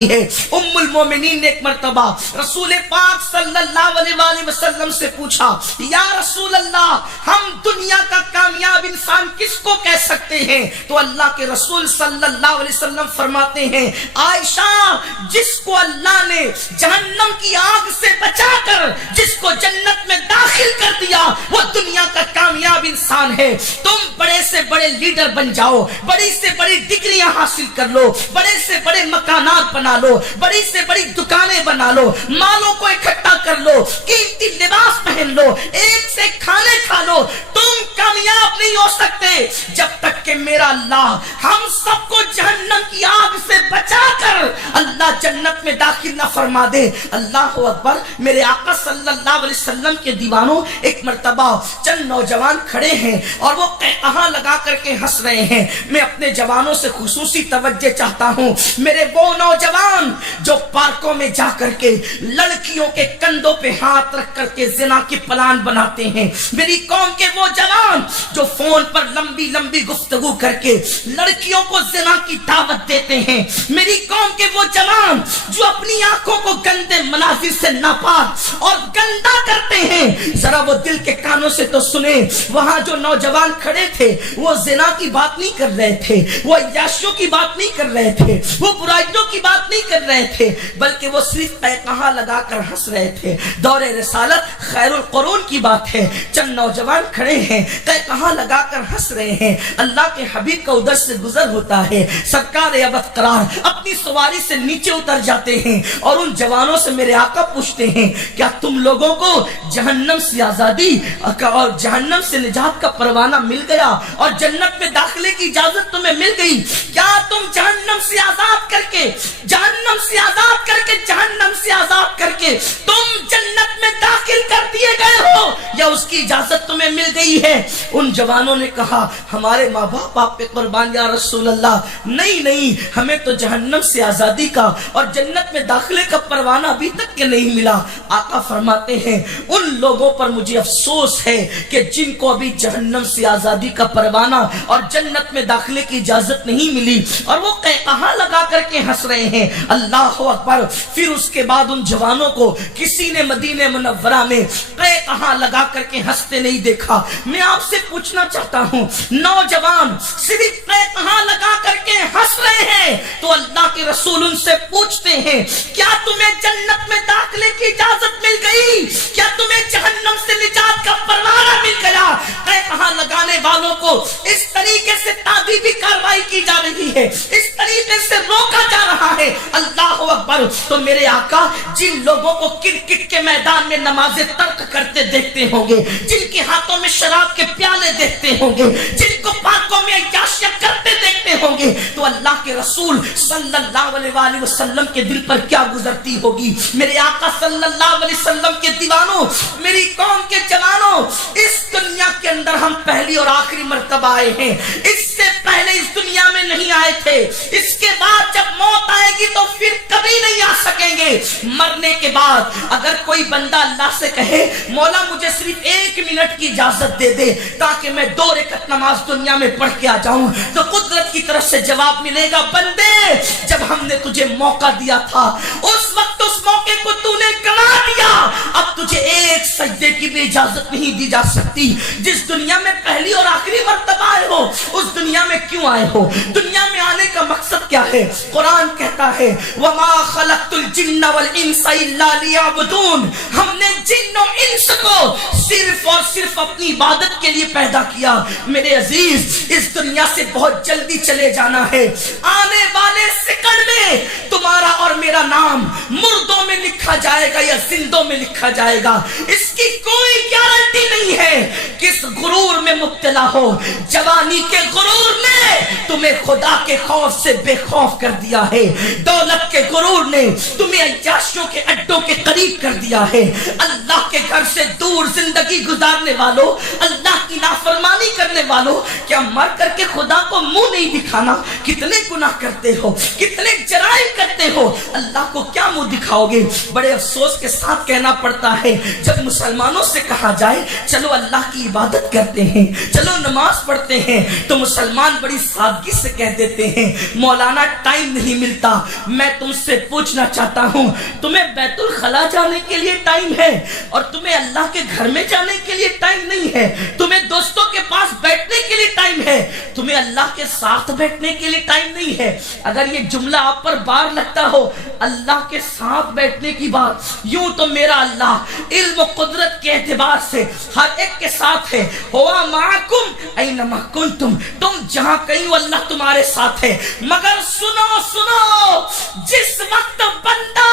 ہے۔ ام المومنین نے ایک مرتبہ رسول پاک صلی اللہ علیہ وآلہ وسلم سے پوچھا، یا رسول اللہ، ہم دنیا کا کامیاب انسان کس کو کہہ سکتے ہیں؟ تو اللہ کے رسول صلی اللہ علیہ وسلم فرماتے ہیں، عائشہ، جس کو اللہ نے جہنم کی آگ سے بچا کر جس کو جنت میں داخل کر دیا، وہ دنیا کا کامیاب انسان ہے۔ تم بڑے سے بڑے لیڈر بن جاؤ، بڑی سے بڑی ڈگریاں حاصل کر لو، بڑے سے بڑے مکانات بنا لو، بڑی سے بڑی دکانیں بنا لو، مالوں کو اکٹھا کر لو، قیمتی لباس پہن لو، ایک سے کھانے کھا لو، تم کامیاب نہیں ہو سکتے جب تک کہ میرا اللہ ہم سب کو جہنم کی آگ سے بچا کر اللہ جنت میں داخل نہ فرما دے۔ اللہ اکبر۔ میرے آقا صلی اللہ علیہ وسلم کے دیوانوں، ایک مرتبہ چند نوجوان کھڑے ہیں اور وہ قہقہاں لگا کر کے ہنس رہے ہیں۔ میں اپنے جوانوں سے خصوصی توجہ چاہتا ہوں، میرے وہ نوجوان جو پارکوں میں جا کر کے لڑکیوں کے کندھوں پہ ہاتھ رکھ کر کے زنا کی پلان بناتے ہیں، میری قوم کے وہ جوان جو فون پر لمبی لمبی گفتگو کر کے لڑکیوں کو زنا کی دعوت دیتے ہیں، میری قوم کے وہ جوان جو اپنی آنکھوں کو گندے مناظر سے ناپاک اور گندا کرتے ہیں، ذرا وہ دل کے کانوں سے تو سنیں، وہاں جو نوجوان کھڑے تھے وہ زنا کی بات نہیں کر رہے تھے، وہ عیاشیوں کی بات نہیں کر رہے تھے، وہ برائیوں کی بات نہیں کر رہے تھے، بلکہ وہ صرف قہقہاں لگا کر ہنس رہے تھے۔ دور رسالت خیر القرون کی بات ہے، چند نوجوان کھڑے ہیں، قہقہاں لگا کر ہنس رہے ہیں، اللہ کے حبیب کا ادھر سے گزر ہوتا ہے، سرکار ابد قرار اپنی سواری سے نیچے اتر جاتے ہیں اور ان جوانوں سے میرے آقا پوچھتے ہیں، کیا تم لوگوں کو جہنم سے آزادی اور جہنم سے نجات کا پروانہ مل گیا اور جنت میں داخلے کی اجازت تمہیں مل گئی؟ کیا تم جہنم سے آزاد کر کے جہنم سے آزاد کر کے جہنم سے آزاد کر کے تم جنت میں داخل کر دیے گئے ہو یا اس کی اجازت تمہیں مل گئی ہے؟ ان جوانوں نے کہا، ہمارے ماں باپ آپ پہ قربان یا رسول اللہ، نہیں، ہمیں تو جہنم سے آزادی کا اور جنت میں داخلے کا پروانہ ابھی تک کے نہیں ملا۔ آقا فرماتے ہیں، ان لوگوں پر مجھے افسوس ہے کہ جن کو ابھی جہنم سے آزادی کا پروانہ اور جنت میں داخلے کی اجازت نہیں ملی اور وہ قہقہاں لگا کر کے ہنس رہے ہیں۔ اللہ اکبر۔ پھر اس کے بعد ان جوانوں کو کسی نے مدینہ منورہ میں قہقہاں لگا کر کے ہنستے نہیں دیکھا۔ میں آپ سے پوچھنا چاہتا ہوں، نوجوان صرف قہقہاں لگا کر کے ہنس رہے ہیں تو اللہ کے رسول ان سے پوچھتے ہیں، کیا تمہیں جنت میں داخلے کی اجازت مل گئی؟ کیا تمہیں جہنم سے نجات کا پروانہ مل گیا؟ قہقہاں لگانے والوں کو اس طریقے سے تعذیبی کارروائی کی جا رہی ہے، اس طریقے سے روکا جا رہا ہے۔ اللہ اکبر۔ تو میرے آقا جن لوگوں کو کرکٹ کے میدان میں نمازیں ترک کرتے دیکھتے ہوں گے، جن کے ہاتھوں میں شراب کے پیالے دیکھتے ہوں گے، جن کو پارکوں میں عیاشیاں کرتے دیکھتے ہوں گے، تو اللہ کے رسول صلی اللہ علیہ وآلہ وسلم کے دل پر کیا گزرتی ہوگی؟ میرے آقا صلی اللہ علیہ وسلم کے دیوانوں، میری قوم کے جوانوں، اس دنیا کے اندر ہم پہلی اور آخری مرتبہ آئے ہیں، اس سے پہلے اس دنیا میں نہیں آئے تھے، اس کے بعد جب موت آئے گی تو پھر کبھی نہیں آ سکیں گے۔ مرنے کے بعد اگر کوئی بندہ اللہ سے کہے، مولا مجھے صرف 1 منٹ کی اجازت دے دے تاکہ میں 2 رکعت نماز دنیا میں پڑھ کے آ جاؤں، تو قدرت کی طرف سے جواب ملے گا، بندے جب ہم نے تجھے موقع دیا تھا اس وقت اس موقع کو تو نے گنوا دیا، اب تجھے 1 سجدے کی بھی اجازت نہیں دی جا سکتی۔ جس دنیا میں پہلی اور آخری مرتبہ آئے ہو، اس دنیا میں کیوں آئے ہو؟ دنیا میں آنے کا مقصد کیا ہے؟ قرآن کہتا ہے، وَمَا خَلَقْتُ الْجِنَّ وَالْإِنسَ إِلَّا لِيَعْبُدُونَ، ہم نے جن و انس کو صرف اور صرف اپنی عبادت کے لیے پیدا کیا۔ میرے عزیز، اس دنیا سے بہت جلدی چلے جانا ہے، آنے والے سیکنڈ میں تمہارا اور میرا نام مردوں میں لکھا جائے گا یا زندوں میں لکھا جائے گا، اس کی کوئی گارنٹی نہیں ہے۔ کس غرور میں مبتلا ہو، جوانی کے غرور نے تمہیں خدا کے خوف سے بے خوف کر دیا ہے، دولت کے غرور نے تمہیں عیاشیوں کے اڈوں کے قریب کر دیا ہے۔ اللہ کے گھر سے دور زندگی گزارنے والوں، اللہ کی نافرمانی کرنے والوں، کیا مر کر کے خدا کو منہ نہیں دکھانا؟ کتنے گناہ کرتے ہو، کتنے جرائم کرتے ہو، اللہ کو کیا منہ دکھاؤ گے؟ بڑے افسوس کے ساتھ کہنا پڑتا ہے جب مسلمانوں سے کہا جائے چلو اللہ کی عبادت کرتے ہیں، چلو نماز پڑھتے ہیں، تو مسلمان بڑی سادگی سے کہہ دیتے ہیں مولانا ٹائم نہیں ملتا۔ میں تم سے پوچھنا چاہتا ہوں، تمہیں بیت الخلا جانے کے لیے ٹائم ہے اور تمہیں اللہ کے گھر میں جانے کے لیے ٹائم نہیں ہے؟ تمہیں دوستوں کے پاس بیٹھنے کے لیے ٹائم ہے، تمہیں اللہ کے ساتھ بیٹھنے کے لیے ٹائم نہیں ہے؟ اگر یہ جملہ آپ پر بار لگتا ہو اللہ کے ساتھ بیٹھنے کی بات، یوں تو میرا اللہ علم و قدرت کے اعتبار سے ہر ایک کے ساتھ ہے۔ ہوا معکم اینما کنتم، تم جہاں کہیں اللہ تمہارے ساتھ ہے، مگر سنو سنو، جس وقت بندہ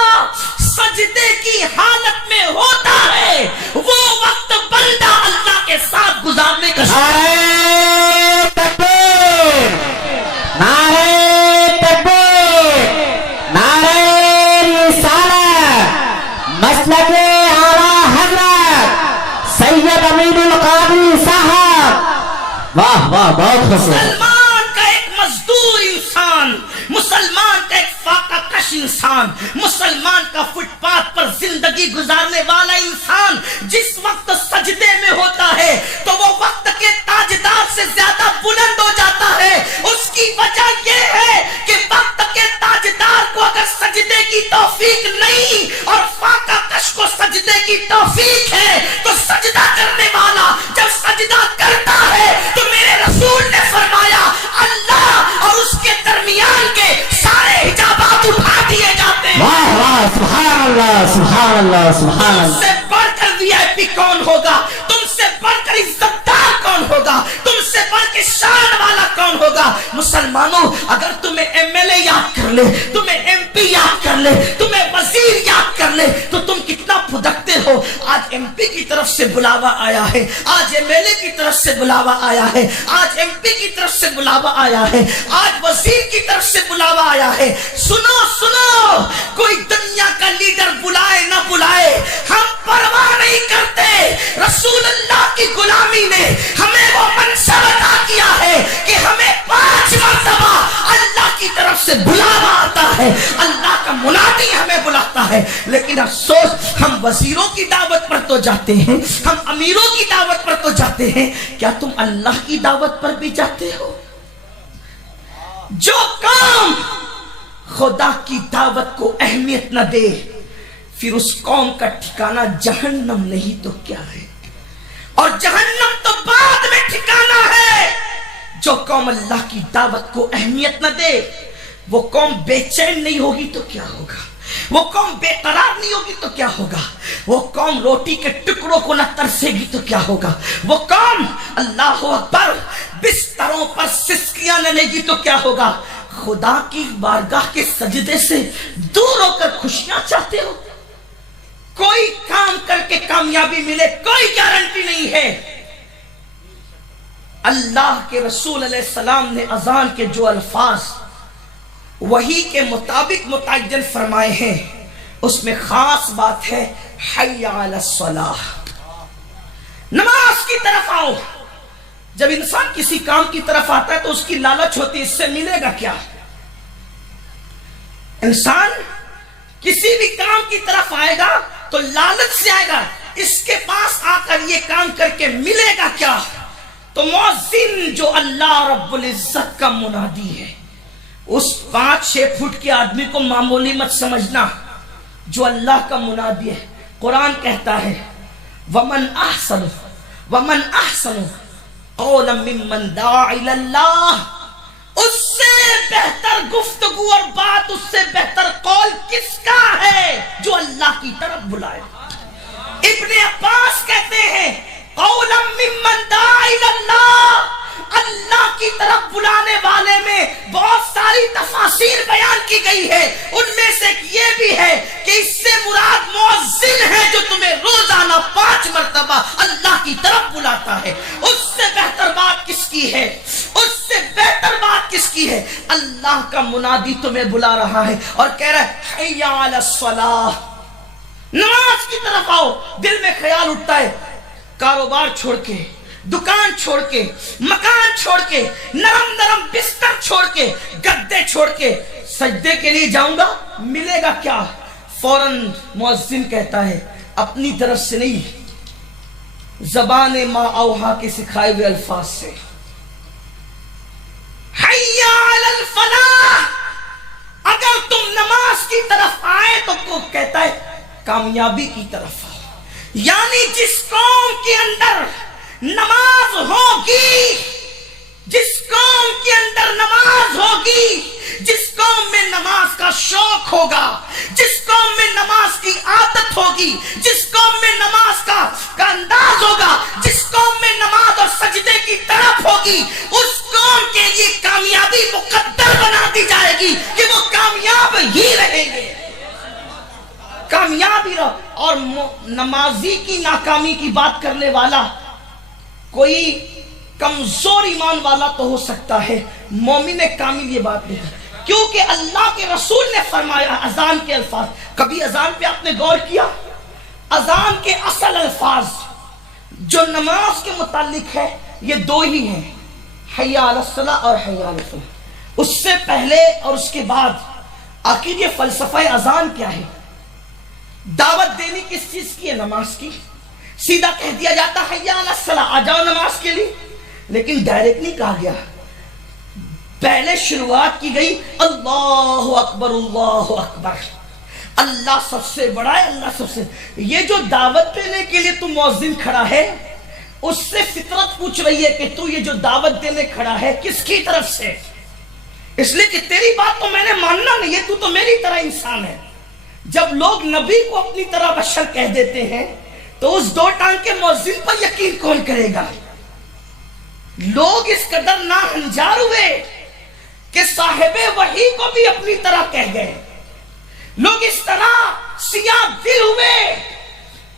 سجدے کی حالت میں ہوتا ہے وہ وقت بندہ اللہ کے ساتھ گزارنے کا نعرہ تکبیر، نعرہ تکبیر، نعرہ رسالت، مسلک اعلیٰ حضرت سید امین القادری صاحب۔ واہ واہ، بہت خوشی۔ مسلمان کا ایک مزدور انسان، مسلمان کا ایک فاقہ کش انسان، مسلمان کا فٹ پاتھ پر زندگی گزارنے والا انسان جس وقت سجدے میں ہوتا ہے تو وہ وقت کے تاجدار سے زیادہ بلند ہو جاتا ہے۔ اس کی وجہ یہ ہے کہ وقت کے تاجدار کو اگر سجدے کی توفیق نہیں اور فاقہ کش کو سجدے کی توفیق ہے تو سجدہ کرنے والا جب سجدہ کرتا ہے تو میرے رسول نے فرمایا اللہ اور اس کے درمیان کے سارے حجابات اٹھا دیے جاتے ہیں۔ واہ واہ، سبحان اللہ سبحان اللہ سبحان تم اللہ۔ سے بڑھ کر وی آئی پی کون ہوگا؟ تم سے بڑھ کر عزت دار کون ہوگا؟ تم سے بڑھ کے شان والا کون ہوگا؟ مسلمانوں، اگر تمہیں ایم ایل اے یاد کر لے، تمہیں ایم پی یاد کر لے، تمہیں وزیر یاد کر لے تو تم کتنا پھدکتے ہو۔ آج ایم پی کی طرف سے بلاوا آیا ہے، آج ایم ایل اے کی طرف سے بلاوا آیا ہے، آج ایم پی کی طرف سے بلاوا آیا ہے، آج وزیر کی طرف سے بلاوا آیا ہے۔ سنو سنو، کوئی دنیا کا لیڈر بلائے نہ بلائے ہم پرواہ نہیں کرتے۔ رسول اللہ کی غلامی نے ہمیں وہ منصب عطا کیا ہے کہ ہمیں 5 مرتبہ اللہ کی طرف سے بلاوا آتا ہے، اللہ کا منادی ہمیں بلاتا ہے۔ لیکن افسوس، ہم وزیروں کی دعوت پر تو جاتے ہیں، ہم امیروں کی دعوت پر تو جاتے ہیں، کیا تم اللہ کی دعوت پر بھی جاتے ہو؟ جو قوم خدا کی دعوت کو اہمیت نہ دے پھر اس قوم کا ٹھکانہ جہنم نہیں تو کیا ہے، اور جہنم تو بعد میں ٹھکانہ ہے۔ جو قوم اللہ کی دعوت کو اہمیت نہ دے وہ قوم بے چین نہیں ہوگی تو کیا ہوگا، وہ قوم بے قرار نہیں ہوگی تو کیا ہوگا، وہ قوم روٹی کے ٹکڑوں کو نہ ترسے گی تو کیا ہوگا، وہ قوم اللہ اکبر بستروں پر سسکیاں نہ لے گی تو کیا ہوگا۔ خدا کی بارگاہ کے سجدے سے دور ہو کر خوشیاں چاہتے ہو؟ کوئی کام کر کے کامیابی ملے کوئی گارنٹی نہیں ہے۔ اللہ کے رسول علیہ السلام نے اذان کے جو الفاظ وحی کے مطابق متعین فرمائے ہیں اس میں خاص بات ہے حی علی الصلاۃ، نماز کی طرف آؤ۔ جب انسان کسی کام کی طرف آتا ہے تو اس کی لالچ ہوتی ہے اس سے ملے گا کیا۔ انسان کسی بھی کام کی طرف آئے گا تو لالچ سے آئے گا، اس کے پاس آ کر یہ کام کر کے ملے گا کیا۔ تو مؤذن جو اللہ رب العزت کا منادی ہے، اس 5-6 فٹ کے آدمی کو معمولی مت سمجھنا، جو اللہ کا منادی ہے۔ قرآن کہتا ہے وَمَنْ أَحْسَنُ قَوْلًا مِّمَّنْ دَعَا إِلَى اللَّهِ، اس سے بہتر گفتگو اور بات، اس سے بہتر قول کس کا ہے جو اللہ کی طرف بلائے۔ ابن عباس کہتے ہیں قولا ممن دعا الی اللہ، اللہ کی طرف بلانے والے میں بہت ساری تفاسیر بیان کی گئی ہے، ان میں سے یہ بھی ہے کہ اس سے مراد مؤذن ہے جو تمہیں روزانہ 5 مرتبہ اللہ کی طرف بلاتا ہے۔ اس سے بہتر بات کس کی ہے، اس سے بہتر بات کس کی ہے؟ اللہ کا منادی تمہیں بلا رہا ہے اور کہہ رہا ہے حی علی الصلاۃ، نماز کی طرف آؤ۔ دل میں خیال اٹھتا ہے کاروبار چھوڑ کے، دکان چھوڑ کے، مکان چھوڑ کے، نرم نرم بستر چھوڑ کے، گدے چھوڑ کے سجدے کے لیے جاؤں گا، ملے گا کیا؟ فوراً مؤذن کہتا ہے اپنی طرف سے نہیں، زبان ما اوحا کے سکھائے ہوئے الفاظ سے، حی علی الفلاح، اگر تم نماز کی طرف آئے تو کو کہتا ہے کامیابی کی طرف آؤ. یعنی جس قوم کے اندر نماز ہوگی، جس قوم کے اندر نماز ہوگی، جس قوم میں نماز کا شوق ہوگا، جس قوم میں نماز کی عادت ہوگی، جس قوم میں نماز کا انداز ہوگا، جس قوم میں نماز اور سجدے کی طرف ہوگی، اس قوم کے لیے کامیابی مقدر بنا دی جائے گی کہ وہ کامیاب ہی رہیں گے، کامیابی رہو. اور نمازی کی ناکامی کی بات کرنے والا کوئی کمزور ایمان والا تو ہو سکتا ہے، مومن کامل یہ بات نہیں، کیونکہ اللہ کے رسول نے فرمایا اذان کے الفاظ. کبھی اذان پہ آپ نے غور کیا؟ اذان کے اصل الفاظ جو نماز کے متعلق ہے یہ دو ہی ہیں، حی علی الصلاۃ اور حی علی الفلاح. اس سے پہلے اور اس کے بعد آخر یہ فلسفہ اذان کیا ہے؟ دعوت دینی کس چیز کی ہے؟ نماز کی. سیدھا کہہ دیا جاتا حی علی الصلاۃ، آ جاؤ نماز کے لیے، لیکن ڈائریکٹ نہیں کہا گیا. پہلے شروعات کی گئی اللہ اکبر اللہ اکبر، اللہ سب سے بڑا ہے، اللہ سب سے. یہ جو دعوت دینے کے لیے تو مؤذن کھڑا ہے، اس سے فطرت پوچھ رہی ہے کہ تو یہ جو دعوت دینے کھڑا ہے کس کی طرف سے؟ اس لیے کہ تیری بات تو میں نے ماننا نہیں ہے، تو تو میری طرح انسان ہے. جب لوگ نبی کو اپنی طرح بشر کہہ دیتے ہیں تو اس دو ٹانگ کے مؤذن پر یقین کون کرے گا؟ لوگ اس قدر ناہنجار ہوئے کہ صاحب وحی کو بھی اپنی طرح کہہ گئے. لوگ اس طرح سیاہ دل ہوئے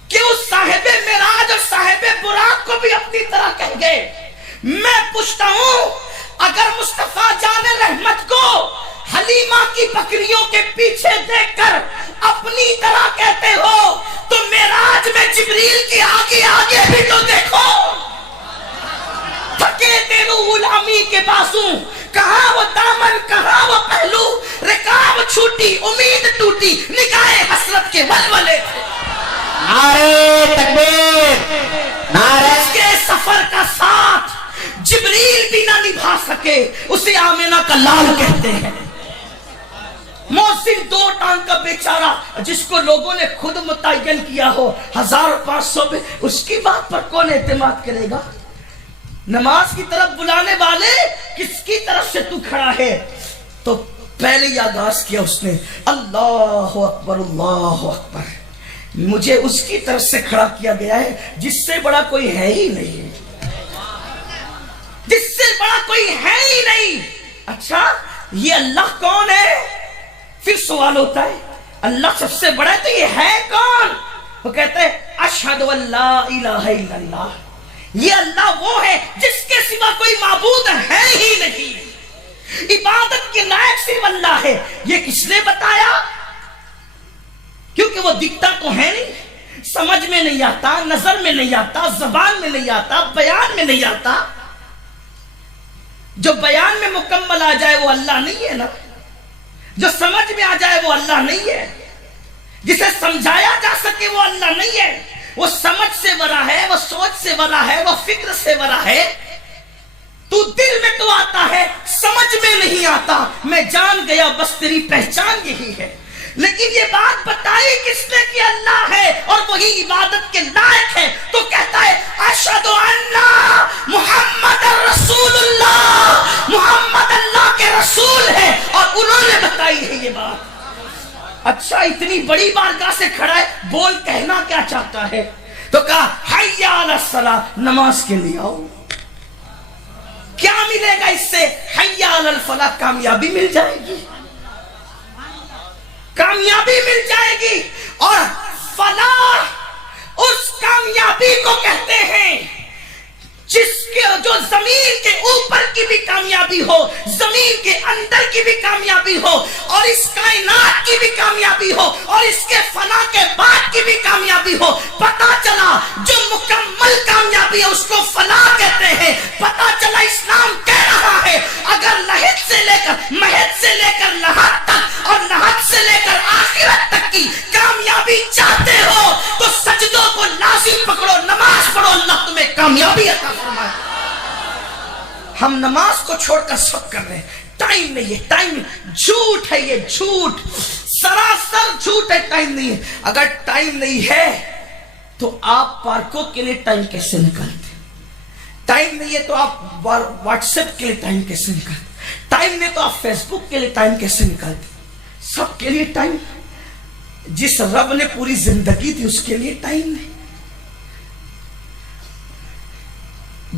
کہ اس صاحب معراج اور صاحب براق کو بھی اپنی طرح کہہ گئے. میں پوچھتا ہوں اگر مصطفیٰ جان رحمت کو حلیمہ کی بکریوں کے پیچھے دیکھ کر اپنی طرح کہتے ہو تو معراج میں جبریل کے آگے آگے بھی تو دیکھو. تھکے تیرو غلامی کے بازو، کہاں وہ دامن کہاں وہ پہلو، رکاب چھوٹی امید ٹوٹی، نگاہ حسرت کے ولولے تھے. نعرہ تکبیر، نعرہ اس کے سفر کا ساتھ جبریل بھی نہ نبھا سکے، اسے آمینہ کا لال کہتے ہیں. مؤذن دو ٹانگ کا بیچارہ جس کو لوگوں نے خود متعین کیا ہو 1500 پہ، اس کی بات پر کون اعتماد کرے گا؟ نماز کی طرف بلانے والے کس کی طرف سے تو کھڑا ہے؟ تو پہلے ہی آغاز کیا اس نے اللہ اکبر اللہ اکبر. مجھے اس کی طرف سے کھڑا کیا گیا ہے جس سے بڑا کوئی ہے ہی نہیں، جس سے بڑا کوئی ہے ہی نہیں. اچھا یہ اللہ کون ہے؟ پھر سوال ہوتا ہے اللہ سب سے بڑا ہے تو یہ ہے کون؟ وہ کہتا ہے اشہد ان لا الہ الا اللہ. یہ اللہ وہ ہے جس کے سوا کوئی معبود ہے ہی نہیں، عبادت کے لائق صرف اللہ ہے. یہ کس نے بتایا؟ کیونکہ وہ دکھتا تو ہے نہیں، سمجھ میں نہیں آتا، نظر میں نہیں آتا، زبان میں نہیں آتا، بیان میں نہیں آتا. جو بیان میں مکمل آ جائے وہ اللہ نہیں ہے نا، جو سمجھ میں آ جائے وہ اللہ نہیں ہے، جسے سمجھایا جا سکے وہ اللہ نہیں ہے. وہ سمجھ سے ورا ہے، وہ سوچ سے ورا ہے، وہ فکر سے ورا ہے. تو دل میں تو آتا ہے، سمجھ میں نہیں آتا. میں جان گیا بس تیری پہچان یہی ہے. لیکن یہ بات بتائی کس نے کہ اللہ ہے اور وہی عبادت کے لائق ہے. تو کہتا ہے اشہد ان محمد رسول اللہ، محمد اللہ کے رسول ہے اور انہوں نے بتائی ہے یہ بات. اچھا اتنی بڑی بارگاہ سے کھڑا ہے، بول کہنا کیا چاہتا ہے؟ تو کہا حی علی الصلاۃ، نماز کے لیے آؤ. کیا ملے گا اس سے؟ حی علی الفلاح، کامیابی مل جائے گی، کامیابی مل جائے گی. اور فلاح اس کامیابی کو کہتے ہیں جس کے جو زمین کے اوپر کی بھی کامیابی ہو، زمین کے اندر کی بھی کامیابی ہو، اور اس کائنات کی بھی کامیابی ہو، اور اس کے فنا کے بعد کی بھی کامیابی ہو. پتا چلا جو مکمل کامیابی ہے اس کو فلاح کہتے ہیں. پتا چلا اسلام کہہ رہا ہے اگر لحد سے لے کر مہد سے لے کر لحد تک اور لحد سے لے کر آخرت تک کی ہم نماز کو چھوڑ کر سب کر رہے ہیں. ٹائم نہیں ہے, ٹائم جھوٹ ہے, یہ جھوٹ سراسر جھوٹ ہے. ٹائم نہیں ہے. اگر ٹائم نہیں ہے تو آپ پارکوں کے لیے ٹائم کیسے نکالتے؟ ٹائم نہیں ہے تو آپ واٹس ایپ کے لیے ٹائم کیسے نکالتے؟ ٹائم نہیں تو آپ فیس بک کے لیے ٹائم کیسے نکالتے؟ سب کے لیے ٹائم. جس رب نے پوری زندگی دی اس کے لیے ٹائم نہیں.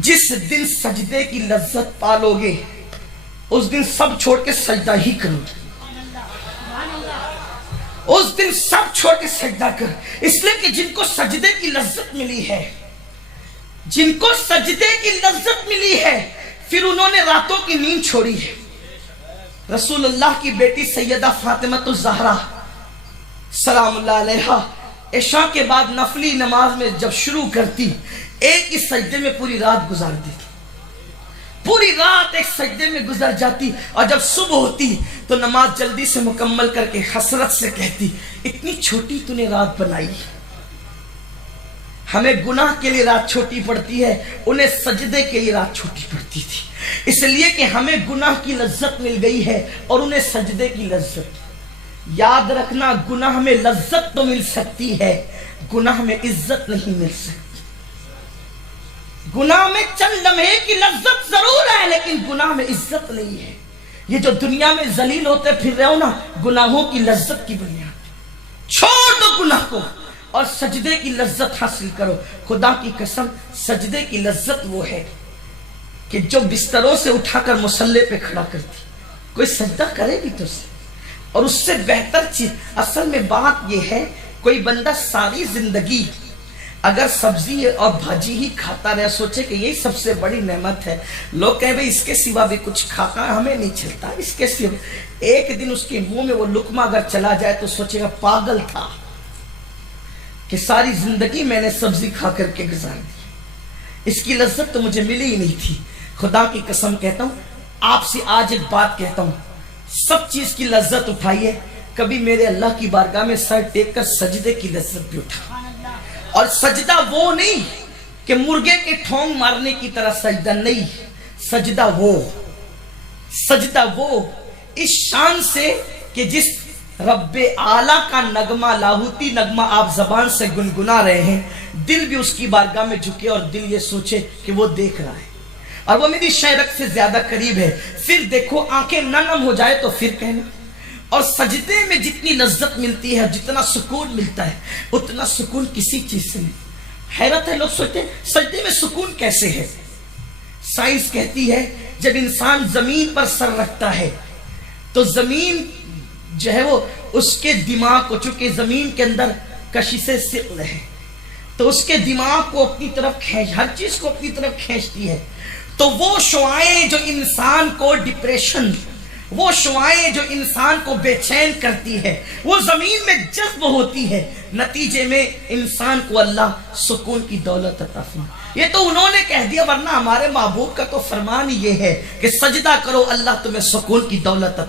جس دن سجدے کی لذت پالو گے اس دن سب چھوڑ کے سجدہ ہی کرو. اس دن سب چھوڑ کے سجدہ کر. اس لیے کہ جن کو سجدے کی لذت ملی ہے, جن کو سجدے کی لذت ملی ہے, پھر انہوں نے راتوں کی نیند چھوڑی ہے. رسول اللہ کی بیٹی سیدہ فاطمہ الزہرا سلام اللہ علیہا عشاء کے بعد نفلی نماز میں جب شروع کرتی, ایک ہی سجدے میں پوری رات گزار دیتی. پوری رات ایک سجدے میں گزر جاتی, اور جب صبح ہوتی تو نماز جلدی سے مکمل کر کے حسرت سے کہتی, اتنی چھوٹی تو نے رات بنائی. ہمیں گناہ کے لیے رات چھوٹی پڑتی ہے, انہیں سجدے کے لیے رات چھوٹی پڑتی تھی. اس لیے کہ ہمیں گناہ کی لذت مل گئی ہے اور انہیں سجدے کی لذت. یاد رکھنا, گناہ میں لذت تو مل سکتی ہے, گناہ میں عزت نہیں مل سکتی. گناہ میں چند لمحے کی لذت ضرور ہے لیکن گناہ میں عزت نہیں ہے. یہ جو دنیا میں ذلیل ہوتے پھر رہے ہو نا, گناہوں کی لذت کی بنیاد. چھوڑ دو گناہ کو اور سجدے کی لذت حاصل کرو. خدا کی قسم سجدے کی لذت وہ ہے کہ جو بستروں سے اٹھا کر مصلی پہ کھڑا کرتی, کوئی سجدہ کرے بھی تو سے. اور اس سے بہتر چیز اصل میں بات یہ ہے, کوئی بندہ ساری زندگی اگر سبزی اور بھاجی ہی کھاتا رہے, سوچے کہ یہی سب سے بڑی نعمت ہے. لوگ کہیں بھئی اس کے سوا بھی کچھ کھاتا ہے, ہمیں نہیں چلتا اس کے سوا. ایک دن اس کے منہ میں وہ لقمہ اگر چلا جائے تو سوچے گا پاگل تھا کہ ساری زندگی میں نے سبزی کھا کر کے گزار دی, اس کی لذت تو مجھے ملی ہی نہیں تھی. خدا کی قسم کہتا ہوں, آپ سے آج ایک بات کہتا ہوں, سب چیز کی لذت اٹھائیے, کبھی میرے اللہ کی بارگاہ میں سر ٹیک کر سجدے کی لذت بھی اٹھا. اور سجدہ وہ نہیں کہ مرغے کے ٹھونگ مارنے کی طرح سجدہ نہیں, سجدہ وہ اس شان سے کہ جس رب اعلیٰ کا نغمہ, لاہوتی نغمہ آپ زبان سے گنگنا رہے ہیں, دل بھی اس کی بارگاہ میں جھکے اور دل یہ سوچے کہ وہ دیکھ رہا ہے اور وہ میری شہرت سے زیادہ قریب ہے. پھر دیکھو آنکھیں نہ نم ہو جائے تو پھر کہنا. اور سجدے میں جتنی لذت ملتی ہے, جتنا سکون ملتا ہے, اتنا سکون کسی چیز سے نہیں. حیرت ہے, لوگ سوچتے ہیں سجدے میں سکون کیسے ہے. سائنس کہتی ہے جب انسان زمین پر سر رکھتا ہے تو زمین جو ہے وہ اس کے دماغ کو, چونکہ زمین کے اندر کشش ثقل ہے تو اس کے دماغ کو اپنی طرف ہر چیز کو اپنی طرف کھینچتی ہے. تو وہ شعائیں جو انسان کو ڈپریشن, وہ شعائیں جو انسان کو بے چین کرتی ہے, وہ زمین میں جذب ہوتی ہے. نتیجے میں انسان کو اللہ سکون کی دولت عطا فرمائے. یہ تو انہوں نے کہہ دیا, ورنہ ہمارے محبوب کا تو فرمان یہ ہے کہ سجدہ کرو اللہ تمہیں سکون کی دولت عطا